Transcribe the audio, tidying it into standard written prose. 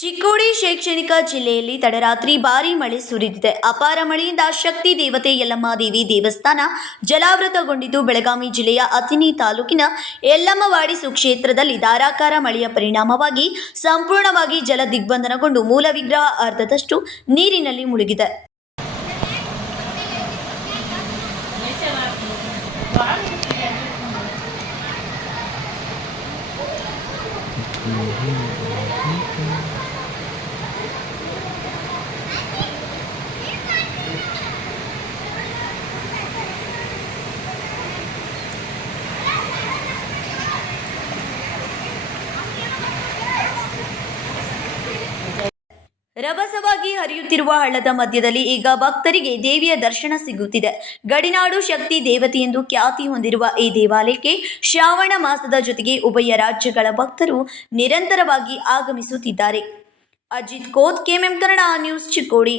ಚಿಕ್ಕೋಡಿ ಶೈಕ್ಷಣಿಕ ಜಿಲ್ಲೆಯಲ್ಲಿ ತಡರಾತ್ರಿ ಭಾರೀ ಮಳೆ ಸುರಿದಿದೆ. ಅಪಾರ ಮಳೆಯಿಂದ ಶಕ್ತಿ ದೇವತೆ ಯಲ್ಲಮ್ಮ ದೇವಿ ದೇವಸ್ಥಾನ ಜಲಾವೃತಗೊಂಡಿದ್ದು, ಬೆಳಗಾವಿ ಜಿಲ್ಲೆಯ ಅಥಣಿ ತಾಲೂಕಿನ ಯಲ್ಲಮ್ಮವಾಡಿ ಸುಕ್ಷೇತ್ರದಲ್ಲಿ ಧಾರಾಕಾರ ಮಳೆಯ ಪರಿಣಾಮವಾಗಿ ಸಂಪೂರ್ಣವಾಗಿ ಜಲ ದಿಗ್ಬಂಧನಗೊಂಡು ಮೂಲ ವಿಗ್ರಹ ಅರ್ಧದಷ್ಟು ನೀರಿನಲ್ಲಿ ಮುಳುಗಿದೆ. ರಭಸವಾಗಿ ಹರಿಯುತ್ತಿರುವ ಹಳ್ಳದ ಮಧ್ಯದಲ್ಲಿ ಈಗ ಭಕ್ತರಿಗೆ ದೇವಿಯ ದರ್ಶನ ಸಿಗುತ್ತಿದೆ. ಗಡಿನಾಡು ಶಕ್ತಿ ದೇವತೆ ಎಂದು ಖ್ಯಾತಿ ಹೊಂದಿರುವ ಈ ದೇವಾಲಯಕ್ಕೆ ಶ್ರಾವಣ ಮಾಸದ ಜೊತೆಗೆ ಉಭಯ ರಾಜ್ಯಗಳ ಭಕ್ತರು ನಿರಂತರವಾಗಿ ಆಗಮಿಸುತ್ತಿದ್ದಾರೆ. Ajit Koth, KMM Kannada news, Chikkodi.